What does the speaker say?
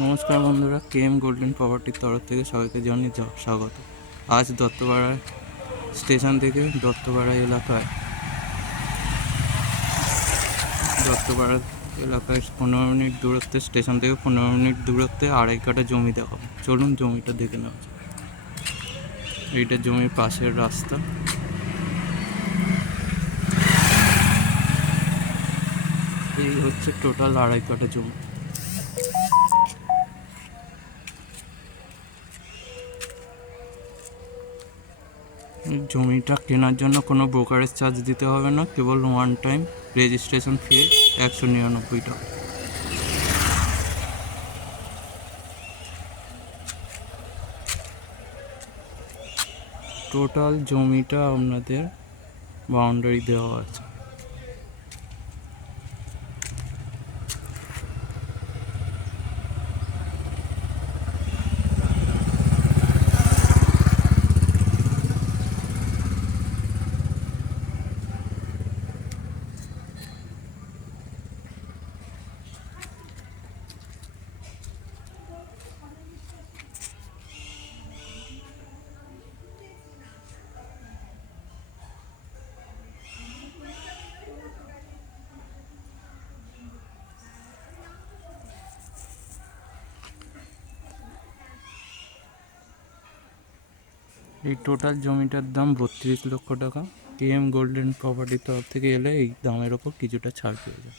নমস্কার বন্ধুরা, KM golden প্রপার্টির তরফ থেকে সবাইকে জানাই স্বাগত। আজ দত্তপাড়া স্টেশন থেকে দত্তপাড়া এলাকায় 15 মিনিট দূরত্বে, স্টেশন থেকে 15 মিনিট দূরত্বে আড়াই কাঠা জমি দেখাবো। চলুন জমিটা দেখে নেওয়া যাক। এইটা জমির পাশের রাস্তা। এই হচ্ছে টোটাল আড়াই কাঠা জমি। জমিটা কেনার জন্য কোনো ব্রোকারেজ চার্জ দিতে হবে না, কেবল ওয়ান টাইম রেজিস্ট্রেশন ফি 199 টাকা। টোটাল জমিটা আপনাদের বাউন্ডারি দেওয়া আছে। এই টোটাল জমিটার দাম 32 লক্ষ টাকা। কেএম গোল্ডেন প্রপার্টির তরফ থেকে এলে এই দামের ওপর কিছুটা ছাড় পেয়ে যায়।